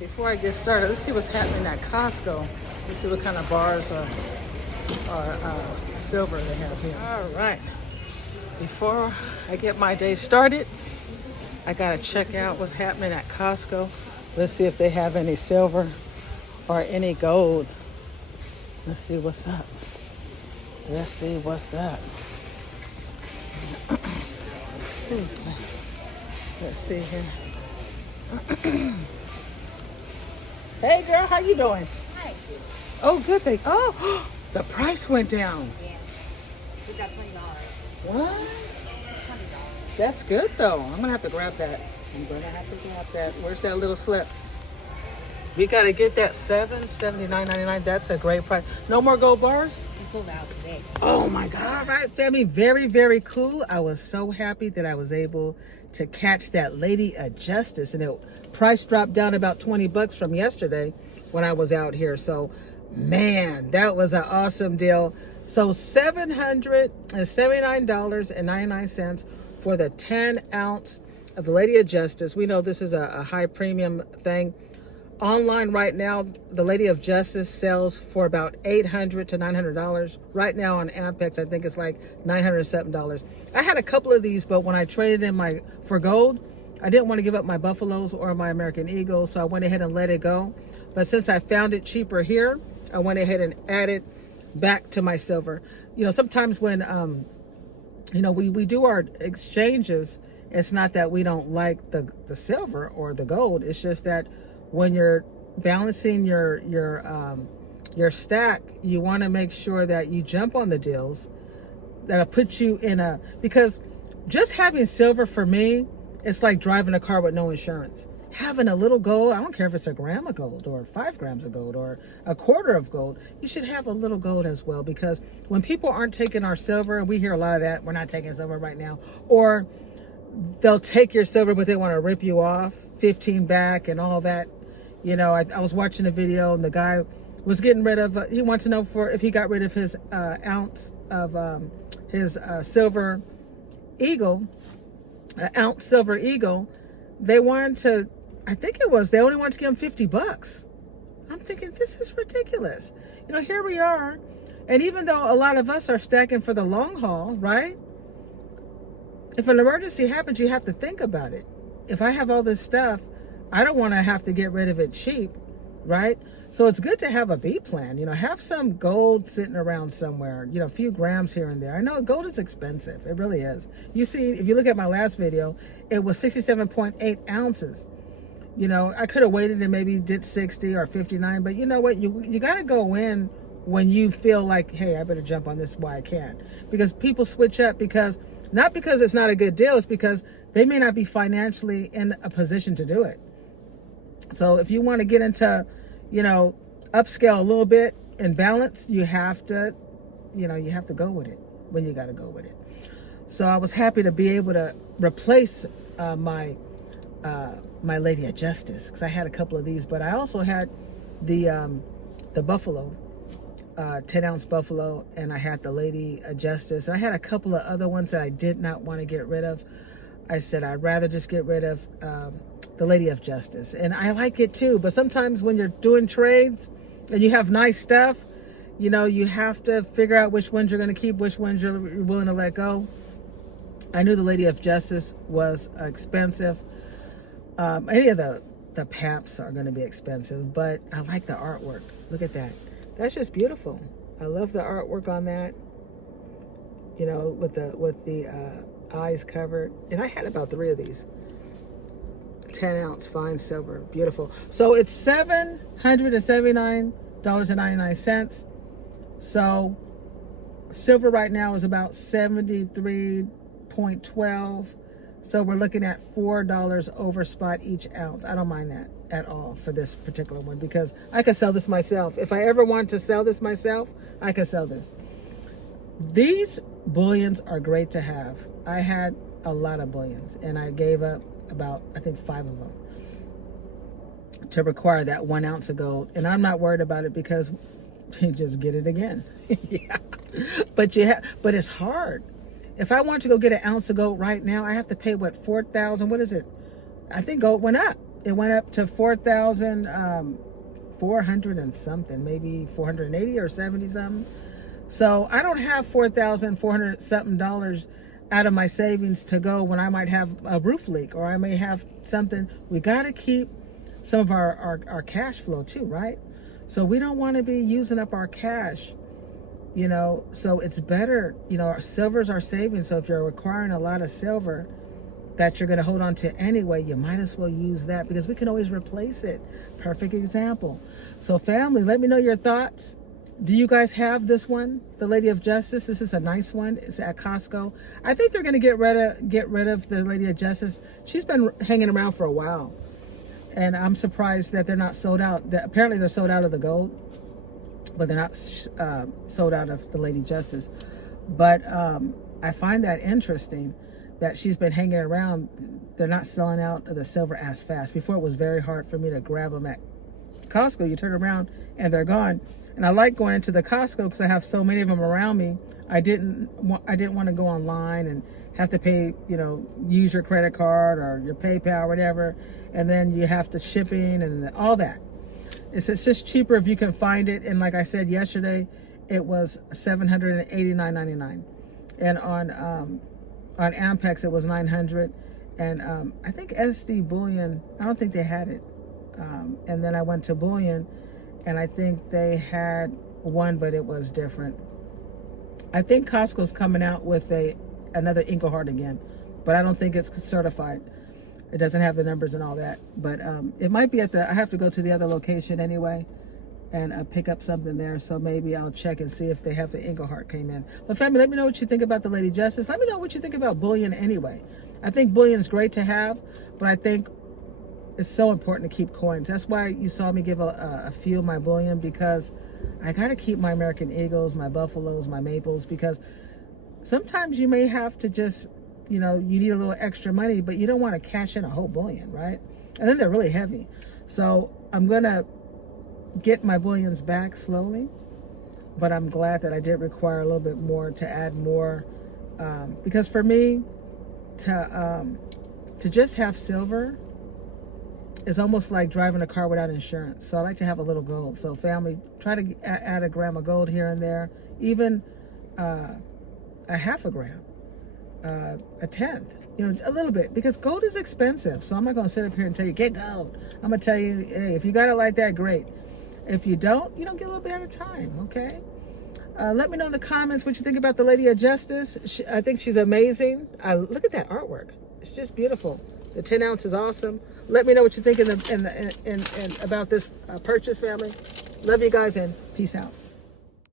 Before I get started, let's see what's happening at Costco. Let's see what kind of bars are silver they have here. All right. Before I get my day started, I gotta check out what's happening at Costco. Let's see if they have any silver or any gold. Let's see what's up. Let's see what's up. Let's see here. Hey girl, how you doing? Hi. Oh, good thing. Oh, the price went down. Yeah. We got $20. What? $20. That's good though. I'm gonna have to grab that. Where's that little slip? We gotta get that $779.99. That's a great price. No more gold bars? We sold out today. Oh my God. All right, family, very, very cool. I was so happy that I was able to catch that Lady of Justice, and it price dropped down about 20 bucks from yesterday when I was out here. So man, that was an awesome deal. So $779.99 for the 10 ounce of the Lady of Justice. We know this is a high premium thing. Online right now, the Lady of Justice sells for about $800 to $900. Right now on Ampex, I think it's like $907. I had a couple of these, but when I traded in for gold, I didn't want to give up my Buffaloes or my American Eagles, so I went ahead and let it go. But since I found it cheaper here, I went ahead and added back to my silver. You know, sometimes when we do our exchanges, it's not that we don't like the silver or the gold. It's just that when you're balancing your stack, you want to make sure that you jump on the deals that'll put you in because just having silver for me, it's like driving a car with no insurance. Having a little gold, I don't care if it's a gram of gold or 5 grams of gold or a quarter of gold, you should have a little gold as well, because when people aren't taking our silver, and we hear a lot of that, we're not taking silver right now, or they'll take your silver but they want to rip you off 15 back and all that. You know, I was watching a video and the guy was getting rid of, he wanted to know if he got rid of his ounce of his silver eagle, ounce silver eagle. They wanted to, they only wanted to give him 50 bucks. I'm thinking, this is ridiculous. You know, here we are. And even though a lot of us are stacking for the long haul, right? If an emergency happens, you have to think about it. If I have all this stuff, I don't want to have to get rid of it cheap, right? So it's good to have a B plan. You know, have some gold sitting around somewhere, you know, a few grams here and there. I know gold is expensive. It really is. You see, if you look at my last video, it was 67.8 ounces. You know, I could have waited and maybe did 60 or 59, but you know what? You got to go in when you feel like, hey, I better jump on this while I can. Because people switch up not because it's not a good deal, it's because they may not be financially in a position to do it. So if you want to get into, you know, upscale a little bit and balance, you have to go with it when you got to go with it. So I was happy to be able to replace my Lady of Justice, because I had a couple of these, but I also had the Buffalo, 10 ounce Buffalo, and I had the Lady of Justice. I had a couple of other ones that I did not want to get rid of. I said I'd rather just get rid of the Lady of Justice, and I like it too. But sometimes when you're doing trades and you have nice stuff, you know, you have to figure out which ones you're going to keep, which ones you're willing to let go. I knew the Lady of Justice was expensive. Any of the Paps are going to be expensive, but I like the artwork. Look at that. That's just beautiful. I love the artwork on that. You know, with the eyes covered. And I had about 3 of these. 10 ounce fine silver. Beautiful. So it's $779.99. So silver right now is about 73.12. So we're looking at $4 over spot each ounce. I don't mind that at all for this particular one, because I could sell this myself. If I ever want to sell this myself, I could sell this. These bullions are great to have. I had a lot of bullions and I gave up about, I think, 5 of them to require that 1 ounce of gold. And I'm not worried about it because you just get it again. Yeah. But it's hard. If I want to go get an ounce of gold right now, I have to pay what, $4,000? What is it? I think gold went up. it went up to 4,400 and something, maybe 480 or 70 something. So I don't have 4,400 something dollars out of my savings to go when I might have a roof leak, or I may have something. We got to keep some of our cash flow too, right? So we don't want to be using up our cash, you know. So it's better, you know, silver's our savings. So if you're requiring a lot of silver that you're going to hold on to anyway, you might as well use that, because we can always replace it. Perfect example. So family, let me know your thoughts. Do you guys have this one, the Lady of Justice? This is a nice one. It's at Costco. I think they're going to get rid of the Lady of Justice. She's been hanging around for a while, and I'm surprised that they're not sold out. Apparently, they're sold out of the gold, but they're not sold out of the Lady Justice. But I find that interesting that she's been hanging around. They're not selling out of the silver as fast. Before, it was very hard for me to grab them at Costco. You turn around and they're gone. And I like going into the Costco because I have so many of them around me. I didn't want to go online and have to pay, you know, use your credit card or your PayPal or whatever, and then you have to shipping and all that. It's just cheaper if you can find it. And like I said yesterday, it was $789.99, and on Ampex it was $900, and I think SD Bullion, I don't think they had it. And then I went to Bullion, and I think they had one, but it was different. I think Costco's coming out with another Inkle Heart again, but I don't think it's certified. It doesn't have the numbers and all that. But it might be I have to go to the other location anyway and pick up something there. So maybe I'll check and see if they have the Inkle Heart came in. But family, let me know what you think about the Lady Justice. Let me know what you think about Bullion anyway. I think Bullion is great to have, but I think it's so important to keep coins. That's why you saw me give a few of my bullion, because I got to keep my American Eagles, my Buffaloes, my Maples, because sometimes you may have to just, you know, you need a little extra money, but you don't want to cash in a whole bullion, right? And then they're really heavy. So I'm going to get my bullions back slowly, but I'm glad that I did require a little bit more to add more, because for me to just have silver is almost like driving a car without insurance. So I like to have a little gold. So family, try to add a gram of gold here and there, even a half a gram, a tenth, you know, a little bit, because gold is expensive. So I'm not going to sit up here and tell you, get gold. I'm going to tell you, hey, if you got it like that, great. If you don't, you don't get a little bit at a time, okay? Let me know in the comments what you think about the Lady of Justice. I think she's amazing. Look at that artwork. It's just beautiful. The 10 ounce is awesome. Let me know what you think about this purchase, family. Love you guys, and peace out.